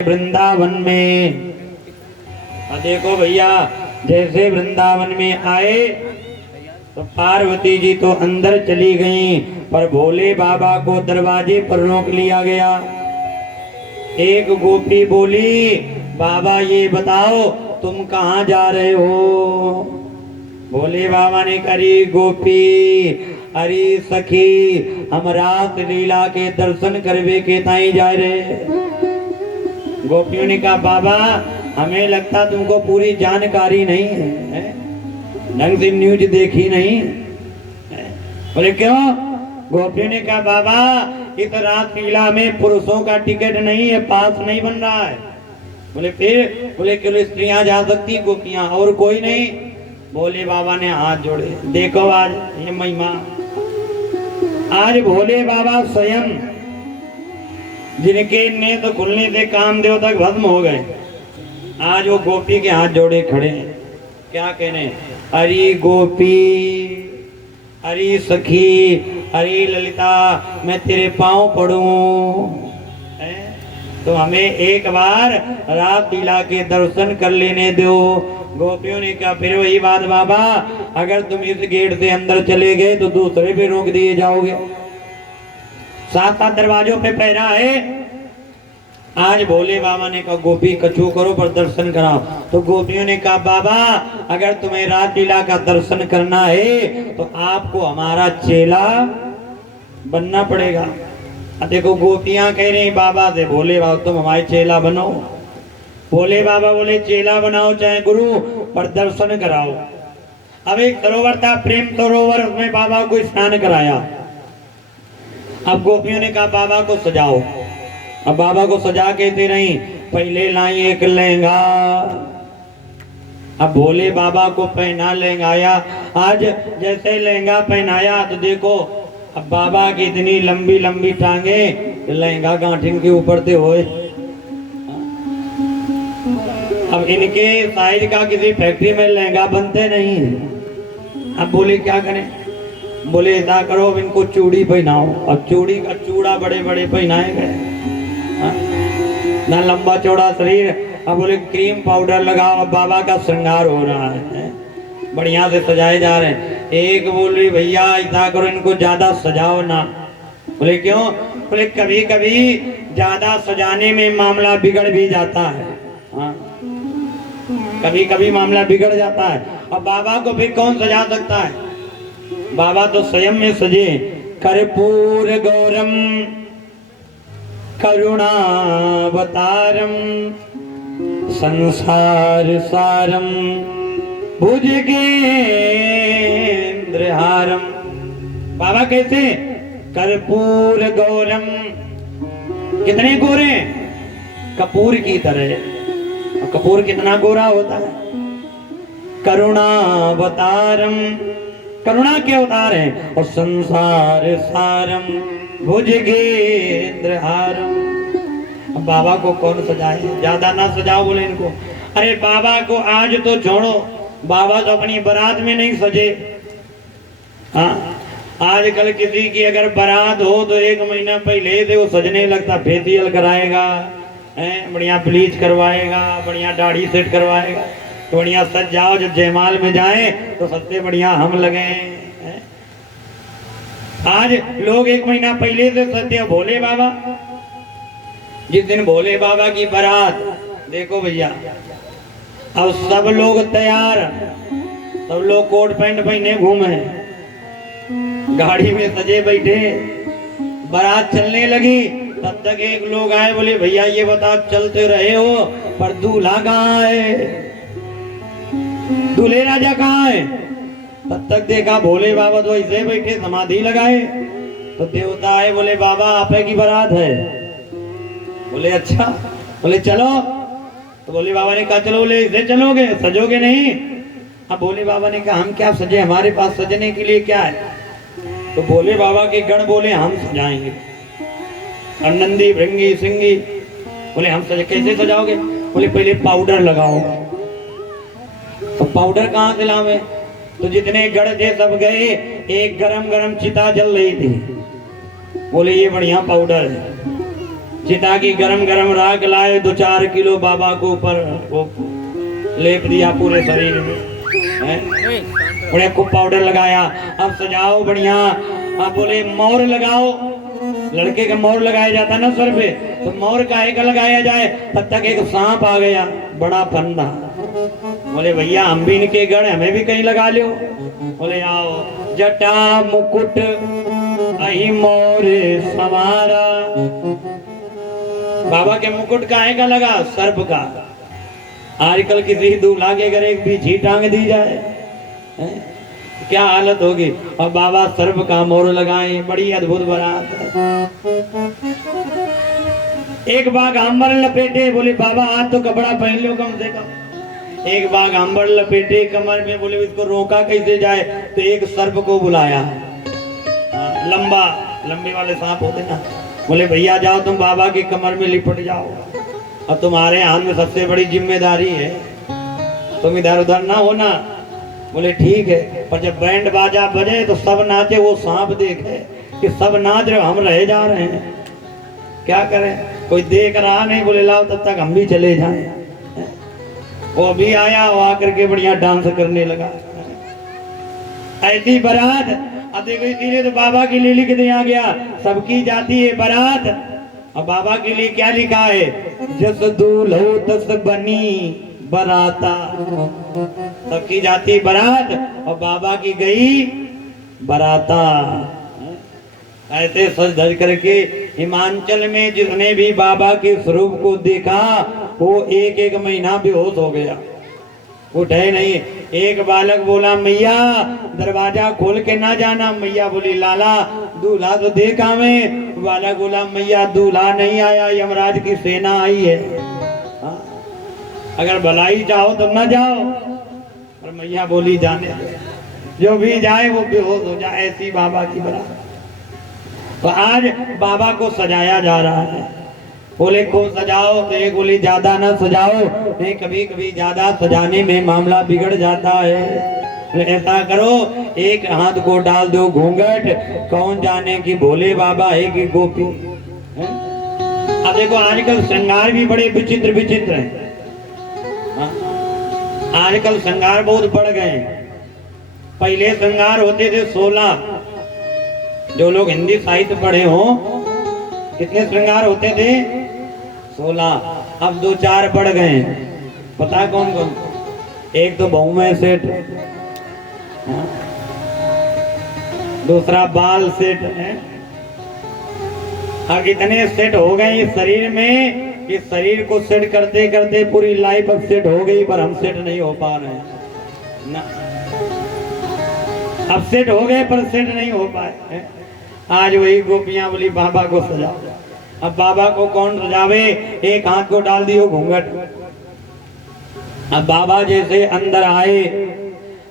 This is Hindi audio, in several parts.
वृंदावन में। देखो भैया, जैसे वृंदावन में आए तो पार्वती जी तो अंदर चली गईं, पर भोले बाबा को दरवाजे पर रोक लिया गया। एक गोपी बोली, बाबा ये बताओ तुम कहाँ जा रहे हो? भोले बाबा ने करी, गोपी अरे सखी, हम रात लीला के दर्शन करवे के ताई जा रहे। गोपियों ने कहा, बाबा हमें लगता तुमको पूरी जानकारी नहीं है, ढंग से न्यूज देखी नहीं। बोले क्यों? गोपियों ने कहा, बाबा इस रात लीला में पुरुषों का टिकट नहीं है, पास नहीं बन रहा है। बोले फिर? बोले केवल स्त्रियां जा सकती, गोपियां, और कोई नहीं। भोले बाबा ने हाथ जोड़े, देखो आज ये महिमा, आज भोले बाबा स्वयं जिनके नेत्र खुलने से कामदेव तक भस्म हो गए, आज वो गोपी के हाथ जोड़े खड़े हैं। क्या कहने? अरे गोपी, अरे सखी, अरे ललिता, मैं तेरे पांव पड़ूं तो हमें एक बार रात लीला के दर्शन कर लेने दो। गोपियों ने कहा, फिर वही बात बाबा, अगर तुम इस गेट से अंदर चले गए तो दूसरे पे रोक दिए जाओगे। सात सात दरवाजों पे पहरा है। आज भोले बाबा ने कहा, गोपी कछु करो पर दर्शन कराओ। तो गोपियों ने कहा, बाबा अगर तुम्हें रात लीला का दर्शन करना है तो आपको हमारा चेला बनना पड़ेगा। देखो गोपियां कह रही बाबा से, भोले बाबा तुम हमारे चेला बनो। भोले बाबा बोले, चेला बनाओ चाहे गुरु, पर दर्शन कराओ। अब एक सरोवर था, प्रेम सरोवर, उसमें बाबा को स्नान कराया। अब गोपियों ने कहा, बाबा को सजाओ। अब बाबा को सजा के दे रही, पहले लाई एक लहंगा। अब भोले बाबा को पहना लहंगाया। आज जैसे लहंगा पहनाया तो देखो, अब बाबा की इतनी लंबी लंबी टांगे, लहंगा गांठिन के ऊपर से होए। अब इनके साइज का किसी फैक्ट्री में लहंगा बनते नहीं। अब बोले क्या करें? बोले ऐसा करो, अब इनको चूड़ी पहनाओ। अब चूड़ी का चूड़ा बड़े बड़े पहनाए गए, ना लंबा चौड़ा शरीर। अब बोले क्रीम पाउडर लगाओ, अब बाबा का श्रृंगार हो रहा है, बढ़िया से सजाए जा रहे हैं। एक बोल रही, भैया ऐसा करो, इनको ज्यादा सजाओ ना। बोले क्यों? बोले कभी कभी ज्यादा सजाने में मामला बिगड़ भी जाता है। हाँ, कभी कभी मामला बिगड़ जाता है। अब बाबा को फिर कौन सजा सकता है? बाबा तो स्वयं में सजे। कर्पूर गौरम करुणावतारम संसार सारम भुजगेंद्रहारम। बाबा कैसे? कर्पूर गौरम, कितने गोरे? कपूर की तरह। कपूर कितना गोरा होता है? करुणावतारम, करुणा के अवतार है। और संसार सारम भुजगेंद्रहारम। अब बाबा को कौन सजाए? ज्यादा ना सजाओ बोले इनको। अरे बाबा को आज तो छोड़ो, बाबा तो अपनी बारात में नहीं सजे। हाँ, आजकल किसी की अगर बारात हो तो एक महीना पहले से वो सजने लगता, फेशियल कराएगा, बढ़िया ब्लीच करवाएगा, बढ़िया दाढ़ी सेट करवाएगा, तो बढ़िया सज जाओ। जब जयमाल में जाए तो सबसे बढ़िया हम लगे। आज लोग एक महीना पहले से सजते। भोले बाबा, जिस दिन भोले बाबा की बारात, देखो भैया, अब सब लोग तैयार, सब लोग कोट पैंट पहने घूमे, गाड़ी में सजे बैठे, बारात चलने लगी। तब तक एक लोग आए, बोले भैया ये बता, चलते रहे हो पर दूल्हा कहाँ है? दूल्हे राजा कहाँ है? तब तक देखा भोले बाबा तो ऐसे बैठे समाधि लगाए। तो देवता आए, बोले बाबा आप की बारात है। बोले अच्छा। बोले चलो। तो भोले बाबा ने कहा चलो। बोले इसे चलोगे, सजोगे नहीं? अब भोले बाबा ने कहा हम क्या सजे, हमारे पास सजने के लिए क्या है? तो भोले बाबा के गण बोले हम सजाएंगे। और नंदी भृंगी सिंगी बोले हम सजे। कैसे सजाओगे? बोले पहले पाउडर लगाओ। तो पाउडर कहाँ से लावे? तो जितने गढ़ थे सब गए, एक गरम गरम चिता जल रही थी। बोले ये बढ़िया पाउडर है, चिता की गरम गरम राख लाए, 2-4 किलो बाबा को ऊपर वो लेप दिया पूरे शरीर में, बढ़िया खूब पाउडर लगाया। अब सजाओ बढ़िया। अब बोले मोर लगाओ, लड़के का मोर लगाया जाता है ना सर पे, तो मोर काहे का लगाया जाए? तब तक एक सांप आ गया बड़ा फंदा। बोले भैया हम भी इनके गढ़, हमें भी कहीं लगा लो। बोले आओ। जटा मुकुट अहि मोर सवारा। बाबा के मुकुट काहे का लगा? सर्प का। आजकल किसी दूल्हा के घर एक बीछी टांग दी जाए, क्या हालत होगी। और बाबा सर्प का मोर लगाए, बड़ी अद्भुत बारात है। एक बाग अंबर लपेटे, बोले बाबा आज तो कपड़ा पहन लो कम से कम। एक बाग अंबर लपेटे कमर में, बोले इसको रोका कैसे जाए? तो एक सर्प को बुलाया, लंबे वाले सांप होते ना। बोले भैया जाओ तुम बाबा की कमर में लिपट जाओ, और तुम्हारे हाथ में सबसे बड़ी जिम्मेदारी है, तुम इधर उधर ना होना। बोले ठीक है। पर जब बैंड बाजा बजे तो सब नाचे, वो सांप देखे कि सब नाच रहे, हम रह जा रहे हैं, क्या करें? कोई देख रहा नहीं। बोले लाओ तब तक हम भी चले जाएं। वो भी आया, वो आकर के बढ़िया डांस करने लगा। ऐसी बारात। अब देखो इसीलिए तो बाबा की लिए लिख दिया गया, सबकी जाती है बारात। अब बाबा के लिए क्या लिखा है? जस दूल्हो तस बनी बराता। सबकी जाती बारात और बाबा की गई बराता। ऐसे सज धज करके हिमाचल में जिसने भी बाबा के स्वरूप को देखा वो एक एक महीना बेहोश हो गया, उठे नहीं। एक बालक बोला मैया दरवाजा खोल के ना जाना। मैया बोली लाला दूल्हा तो देखा मैं। बालक बोला मैया दूल्हा नहीं आया, यमराज की सेना आई है, अगर भलाई चाहो तो ना जाओ। और मैया बोली जाने दो, जो भी जाए वो बेहोश हो जाए। ऐसी बाबा की बारात। तो आज बाबा को सजाया जा रहा है। बोले को सजाओ, तो एक बोली ज्यादा ना सजाओ, नहीं कभी कभी ज्यादा सजाने में मामला बिगड़ जाता है। ऐसा करो एक हाथ को डाल दो घूंघट, कौन जाने कि भोले बाबा है कि गोपी। अब देखो आजकल श्रृंगार भी बड़े विचित्र विचित्र हैं। आजकल श्रृंगार बहुत बढ़ गए हैं। पहले श्रृंगार होते थे 16। जो लोग हिंदी साहित्य पढ़े हो, कितने श्रृंगार होते थे? 16। अब 2-4 बढ़ गए। पता कौन कौन? एक तो बहुमय सेट, दूसरा बाल सेट है। अब इतने सेट हो गए इस शरीर में, इस शरीर को सेट करते करते पूरी लाइफ अब सेट हो गई, पर हम सेट नहीं हो पा रहे हैं ना। अब सेट हो गए पर सेट नहीं हो पाए। आज वही गोपियां बोली बाबा को सजाओ। अब बाबा को कौन सजावे? एक हाथ को डाल दियो घूंघट। अब बाबा जैसे अंदर आए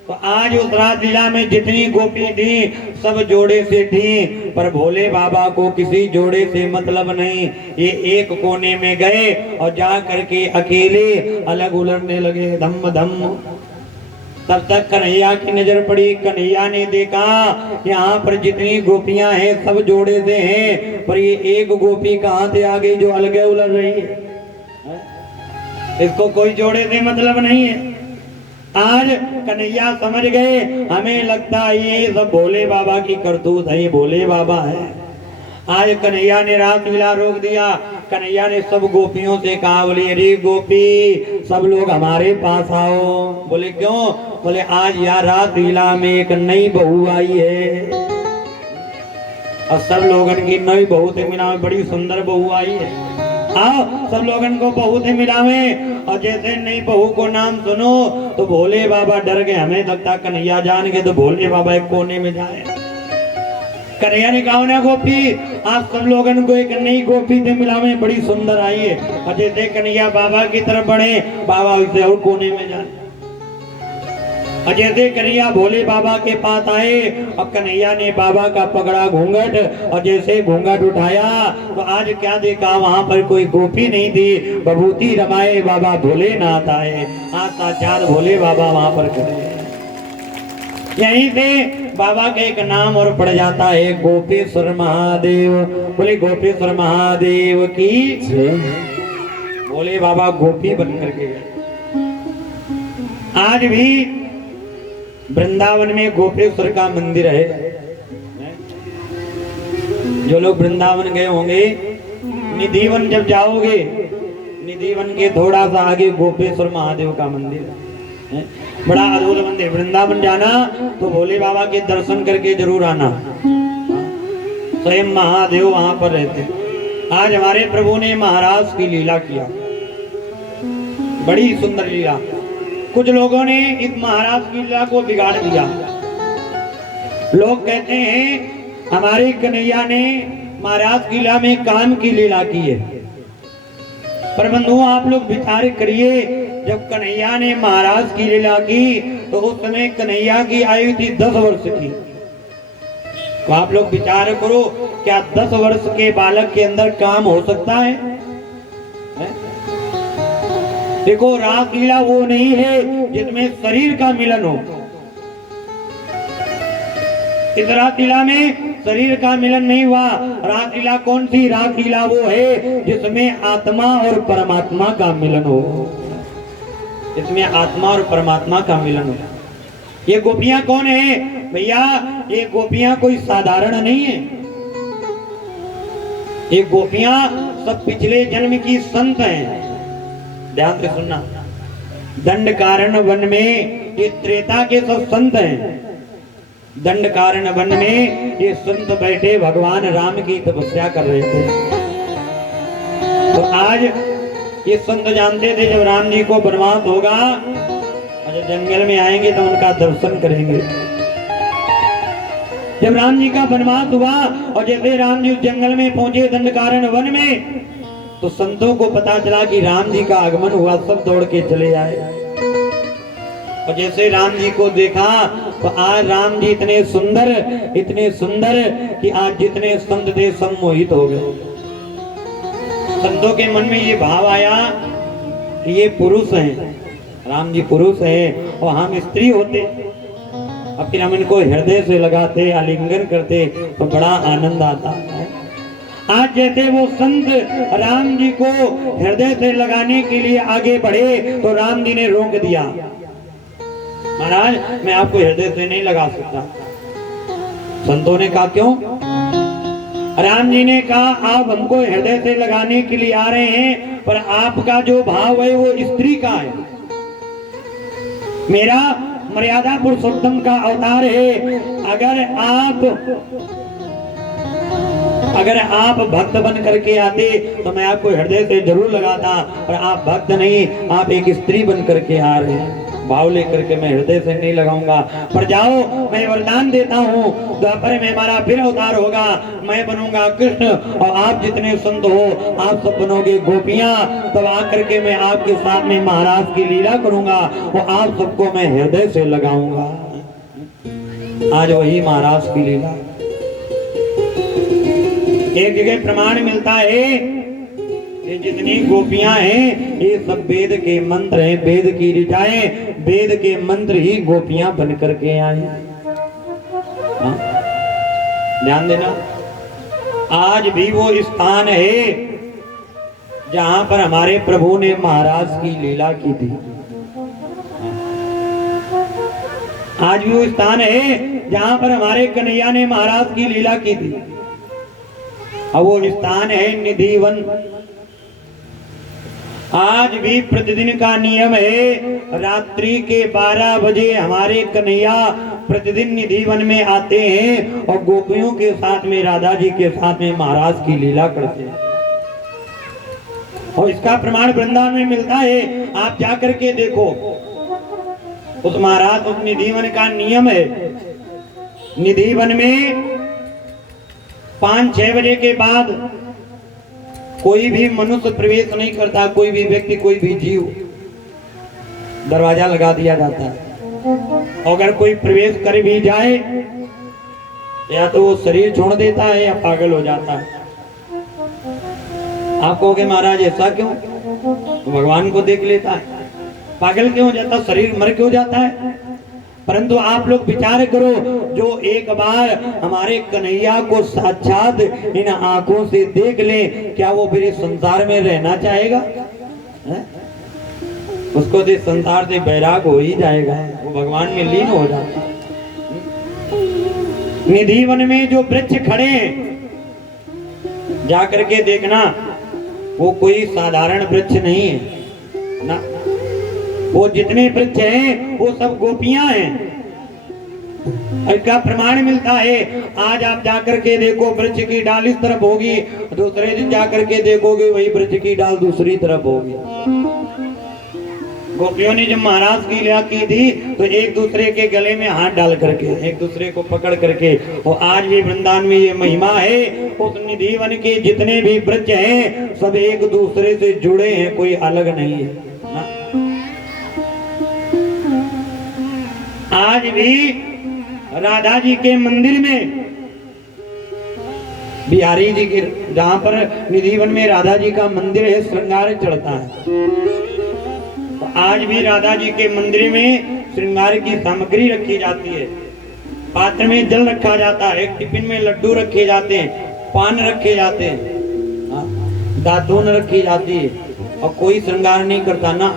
तो आज उस रात लीला में जितनी गोपी थी सब जोड़े से थी, पर भोले बाबा को किसी जोड़े से मतलब नहीं। ये एक कोने में गए और जा करके अकेले अलग उलटने लगे धम धम। तब तक कन्हैया की नजर पड़ी। कन्हैया ने देखा यहाँ पर जितनी गोपियां हैं सब जोड़े से हैं, पर ये एक गोपी कहाँ से आ गई जो अलग उलट रही है? इसको कोई जोड़े से मतलब नहीं है। आज कन्हैया समझ गए, हमें लगता है ये सब भोले बाबा की करतूत है, ये भोले बाबा है। आज कन्हैया ने रासलीला रोक दिया। कन्हैया ने सब गोपियों से कहा, बोले अरे गोपी सब लोग हमारे पास आओ। बोले क्यों? बोले आज यार रासलीला में एक नई बहू आई है, और सब लोगन की नई बहू से मिला, बड़ी सुंदर बहू आई है, आओ सब लोगन को बहू से मिलावे। और जैसे नई बहू को नाम सुनो तो भोले बाबा डर गए। हमें लगता कन्हैया जान गए तो भोले बाबा एक कोने में जाए। कन्हैया ने कहा ना गोपी आप सब लोगन को एक नई गोपी से मिलावे, बड़ी सुंदर आई है। और जैसे कन्हैया बाबा की तरफ बढ़े, बाबा उसे और कोने में जाए। और जैसे कन्हैया भोले बाबा के पास आए और कन्हैया ने बाबा का पकड़ा घूंघट, और जैसे घूंघट उठाया तो आज क्या देखा, वहां पर कोई गोपी नहीं थी, बभूति रमाए बाबा भोलेनाथ आए। आज साक्षात भोले बाबा वहां पर खड़े। यहीं से बाबा का एक नाम और पड़ जाता है गोपेश्वर महादेव। बोले गोपेश्वर महादेव की बोले बाबा गोपी बन करके गए। आज भी वृंदावन में गोपेश्वर का मंदिर है। जो लोग वृंदावन गए होंगे, निधिवन जब जाओगे, निधिवन के थोड़ा सा आगे गोपेश्वर महादेव का मंदिर है। बड़ा अद्भुत मंदिर। वृंदावन जाना तो भोले बाबा के दर्शन करके जरूर आना। स्वयं महादेव वहां पर रहते। आज हमारे प्रभु ने महाराज की लीला किया, बड़ी सुंदर लीला। कुछ लोगों ने इस महाराज की लीला को बिगाड़ दिया। लोग कहते हैं हमारे कन्हैया ने महाराज की लीला में काम की लीला की है। पर बंधुओं आप लोग विचार करिए, जब कन्हैया ने महाराज की लीला की तो उस समय कन्हैया की आयु थी 10 वर्ष की। तो आप लोग विचार करो, क्या 10 वर्ष के बालक के अंदर काम हो सकता है? देखो रास लीला वो नहीं है जिसमें शरीर का मिलन हो। इस रास लीला में शरीर का मिलन नहीं हुआ। रास लीला कौन सी? रास लीला वो है जिसमें आत्मा और परमात्मा का मिलन हो। इसमें आत्मा और परमात्मा का मिलन हो। ये गोपियां कौन है भैया? ये गोपियां कोई साधारण नहीं है। ये गोपियां सब पिछले जन्म की संत हैं। ध्यान से सुनना। दंड कारण वन में ये त्रेता के सब संत हैं। दंड कारण वन में ये संत बैठे भगवान राम की तपस्या कर रहे थे। तो आज ये संत जानते थे जब राम जी को वनवास होगा और जब जंगल में आएंगे तो उनका दर्शन करेंगे। जब राम जी का वनवास हुआ और जैसे राम जी उस जंगल में पहुंचे दंड कारण वन में, तो संतों को पता चला कि राम जी का आगमन हुआ। सब दौड़ के चले आए और जैसे राम जी को देखा तो आज राम जी इतने सुंदर कि आज जितने संत थे सब मोहित हो गए। संतों के मन में ये भाव आया कि ये पुरुष हैं, राम जी पुरुष हैं और हम स्त्री होते, अब फिर हम इनको हृदय से लगाते, आलिंगन करते तो बड़ा आनंद आता है। आज जैसे वो संत राम जी को हृदय से लगाने के लिए आगे बढ़े तो राम जी ने रोक दिया। महाराज मैं आपको हृदय से नहीं लगा सकता। संतों ने कहा क्यों? राम जी ने कहा आप हमको हृदय से लगाने के लिए आ रहे हैं, पर आपका जो भाव है वो स्त्री का है। मेरा मर्यादा पुरुषोत्तम का अवतार है। अगर आप भक्त बन करके आते तो मैं आपको हृदय से जरूर लगाता, पर आप भक्त नहीं, आप एक स्त्री बन करके आ रहे हैं। भाव लेकर के मैं हृदय से नहीं लगाऊंगा। पर जाओ मैं वरदान देता हूँ, द्वापर में हमारा फिर अवतार होगा, मैं बनूंगा कृष्ण और आप जितने संत हो आप सब बनोगे गोपियां। तब आकर के मैं आपके सामने महाराज की लीला करूंगा और आप सबको मैं हृदय से लगाऊंगा। आज वही महाराज की लीला। एक जगह प्रमाण मिलता है ये जितनी गोपियां हैं ये सब वेद के मंत्र हैं, वेद की ऋचाएं, वेद के मंत्र ही गोपियां बन करके आई। ध्यान देना, आज भी वो स्थान है जहां पर हमारे प्रभु ने महाराज की लीला की थी। आज भी वो स्थान है जहां पर हमारे कन्हैया ने महाराज की लीला की थी। और वो स्थान है निधिवन। आज भी प्रतिदिन का नियम है, रात्रि के 12 बजे हमारे कन्हैया प्रतिदिन निधिवन में आते हैं और गोपियों के साथ में, राधा जी के साथ में महाराज की लीला करते हैं। और इसका प्रमाण वृंदावन में मिलता है। आप जाकर के देखो, उस महाराज उस निधिवन का नियम है। निधिवन में 5-6 बजे के बाद कोई भी मनुष्य प्रवेश नहीं करता, कोई भी व्यक्ति, कोई भी जीव। दरवाजा लगा दिया जाता है। अगर कोई प्रवेश कर भी जाए या तो वो शरीर छोड़ देता है या पागल हो जाता है। आप कहोगे महाराज ऐसा क्यों? तो भगवान को देख लेता है। पागल क्यों हो जाता? शरीर मर क्यों जाता है? परंतु आप लोग विचार करो, जो एक बार हमारे कन्हैया को साक्षात इन आंखों से देख ले, क्या वो फिर इस संसार में रहना चाहेगा? है? उसको तो संसार से बैराग हो ही जाएगा, वो भगवान में लीन हो जाता है। निधि वन में जो वृक्ष खड़े हैं, जा करके देखना, वो कोई साधारण वृक्ष नहीं है ना। वो जितने वृक्ष हैं वो सब गोपियां हैं। इसका प्रमाण मिलता है, आज आप जाकर के देखो वृक्ष की डाल इस तरफ होगी, दूसरे दिन जाकर के देखोगे वही वृक्ष की डाल दूसरी तरफ होगी। गोपियों ने जब महाराज की लीला की थी तो एक दूसरे के गले में हाथ डाल करके, एक दूसरे को पकड़ करके, और आज भी वृंदावन में ये महिमा है, उस निधि वन के जितने भी वृक्ष हैं सब एक दूसरे से जुड़े हैं, कोई अलग नहीं है। आज भी राधा जी के मंदिर में, बिहारी जी के जहां पर निधि वन में राधा जी का मंदिर है, श्रृंगार चढ़ता है। तो आज भी राधा जी के मंदिर में श्रृंगार की सामग्री रखी जाती है। पात्र में जल रखा जाता है, एक टिफिन में लड्डू रखे जाते हैं, पान रखे जाते हैं, दातून रखी जाती है, और कोई श्रृंगार नहीं करता ना।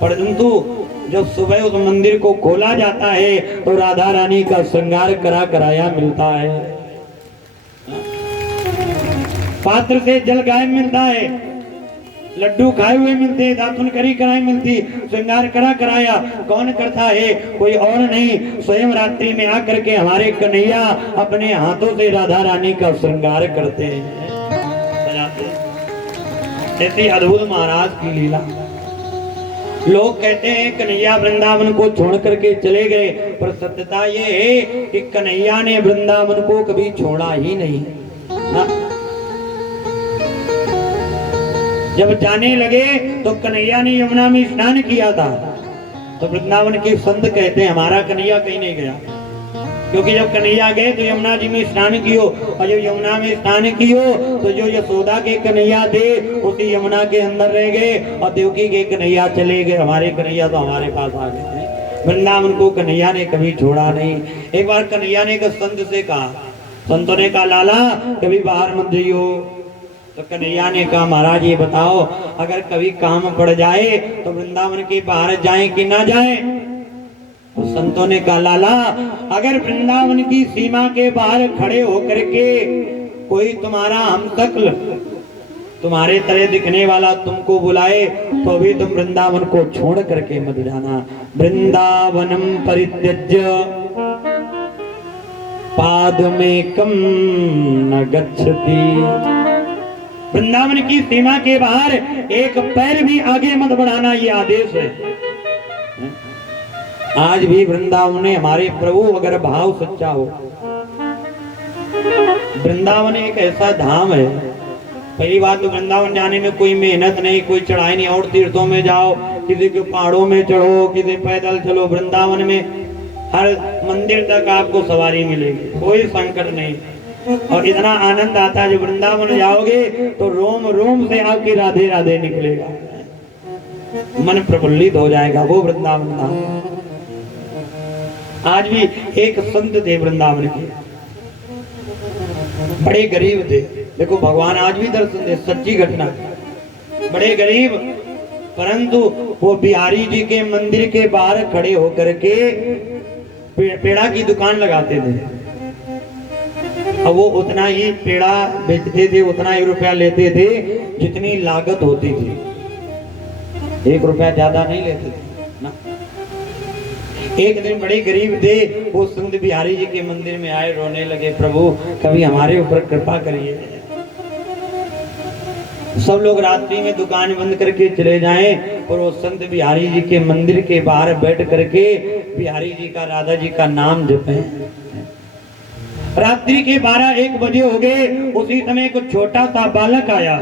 परंतु जब सुबह उस मंदिर को खोला जाता है तो राधा रानी का श्रृंगार कराया मिलता है। पात्र से जल गायब मिलता है, लड्डू खाए हुए मिलते हैं, दातुन करी कराई मिलती, श्रृंगार कराया कौन करता है? कोई और नहीं, स्वयं रात्रि में आकर के हमारे कन्हैया अपने हाथों से राधा रानी का श्रृंगार करते हैं, सजाते हैं। ऐसी अद्भुत महाराज की लीला। लोग कहते हैं कन्हैया वृंदावन को छोड़ करके चले गए, पर सत्यता ये है कि कन्हैया ने वृंदावन को कभी छोड़ा ही नहीं ना। जब जाने लगे तो कन्हैया ने यमुना में स्नान किया था, तो वृंदावन के संत कहते हैं हमारा कन्हैया कहीं नहीं गया, क्योंकि जब कन्हैया गए तो यमुना जी में स्नान कियो, और जब यमुना में स्नान कियो तो जो यशोदा के कन्हैया थे उसी यमुना के अंदर रह गए, और देवकी के कन्हैया चले गए, हमारे कन्हैया तो हमारे पास आ गए। वृंदावन को कन्हैया ने कभी छोड़ा नहीं। एक बार कन्हैया ने संत से कहा, संतों ने कहा लाला कभी बाहर मत जाइयो। तो कन्हैया ने कहा महाराज ये बताओ, अगर कभी काम पड़ जाए तो वृंदावन के बाहर जाएं कि ना जाएं? तो संतों ने कहा लाला अगर वृंदावन की सीमा के बाहर खड़े होकर के कोई तुम्हारा हमशक्ल, तुम्हारे तरह दिखने वाला तुमको बुलाए तो भी तुम वृंदावन को छोड़ करके मत जाना। वृंदावनम परित्यज्य पादमेकं न गच्छति। वृंदावन की सीमा के बाहर एक पैर भी आगे मत बढ़ाना, ये आदेश है। आज भी वृंदावन में हमारे प्रभु अगर भाव सच्चा हो, वृंदावन एक ऐसा धाम है। पहली बात तो वृंदावन जाने में कोई मेहनत नहीं, कोई चढ़ाई नहीं। और तीर्थों में जाओ, किसी के पहाड़ों में चढ़ो, किसी पैदल चलो, वृंदावन में हर मंदिर तक आपको सवारी मिलेगी, कोई संकट नहीं। और इतना आनंद आता है, जब वृंदावन जाओगे तो रोम रोम से आपकी राधे राधे निकलेगा, मन प्रफुल्लित हो जाएगा। वो वृंदावन धाम। आज भी एक संत थे वृंदावन के, बड़े गरीब थे। देखो भगवान आज भी दर्शन दे, सच्ची घटना। बड़े गरीब, परंतु वो बिहारी जी के मंदिर के बाहर खड़े होकर के पेड़ा की दुकान लगाते थे। अब वो उतना ही पेड़ा बेचते थे, उतना ही रुपया लेते थे जितनी लागत होती थी। 1 रुपया ज्यादा नहीं लेते थे ना। एक दिन बड़े गरीब थे, वो संत बिहारी जी के मंदिर में आए, रोने लगे, प्रभु कभी हमारे ऊपर कृपा करिए। सब लोग रात्रि में दुकान बंद करके चले जाएं और वो संत बिहारी जी के मंदिर के बाहर बैठ करके बिहारी जी का, राधा जी का नाम जपें। रात्रि के 12-1 बजे हो गए। उसी समय कुछ छोटा सा बालक आया,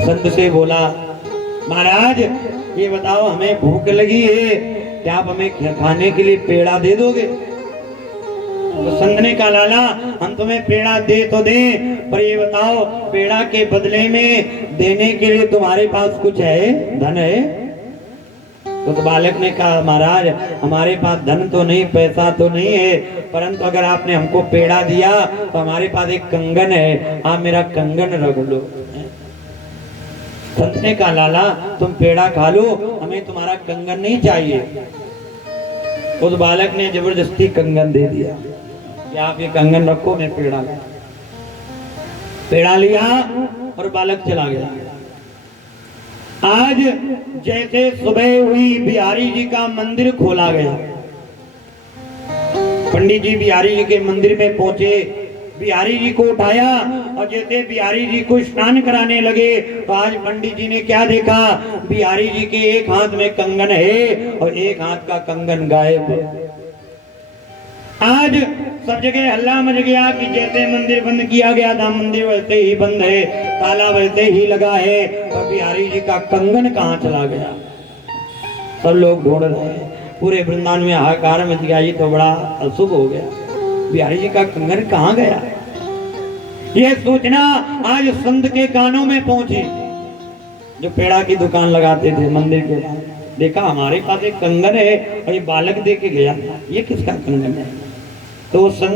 संत से बोला महाराज ये बताओ हमें भूख लगी है, क्या आप हमें खाने के लिए पेड़ा दे दोगे? तो संत ने कहा लाला हम तुम्हें पेड़ा दे तो दें, पर ये बताओ पेड़ा के बदले में देने के लिए तुम्हारे पास कुछ है, धन है? तो बालक ने कहा महाराज हमारे पास धन तो नहीं, पैसा तो नहीं है, परंतु अगर आपने हमको पेड़ा दिया तो हमारे पास एक कंगन है, आप मेरा कंगन रख लो। संत ने कहा लाला तुम पेड़ा खा लो, हमें तुम्हारा कंगन नहीं चाहिए। उस बालक ने जबरदस्ती कंगन दे दिया कि आप ये कंगन रखो, मैं पेड़ा लिया और बालक चला गया। आज जैसे सुबह हुई बिहारी जी का मंदिर खोला गया, पंडित जी बिहारी जी के मंदिर में पहुंचे, बिहारी जी को उठाया और जैसे बिहारी जी को स्नान कराने लगे तो आज पंडित जी ने क्या देखा, बिहारी जी के एक हाथ में कंगन है और एक हाथ का कंगन गायब है। आज सब जगह हल्ला मच गया कि जैसे मंदिर बंद किया गया था, मंदिर वैसे ही बंद है, ताला वैसे ही लगा है, और बिहारी जी का कंगन कहाँ चला गया। सब लोग ढूंढ रहे हैं, पूरे वृंदावन में हाहाकार मच गया, ये तो बड़ा अशुभ हो गया, बिहारी जी का कंगन कहाँ गया। ये सूचना आज संत के कानों में पहुंची, जो पेड़ा की दुकान लगाते थे मंदिर के बाहर। देखा हमारे पास एक कंगन है और ये बालक दे के गया, ये किसका कंगन है। तो संत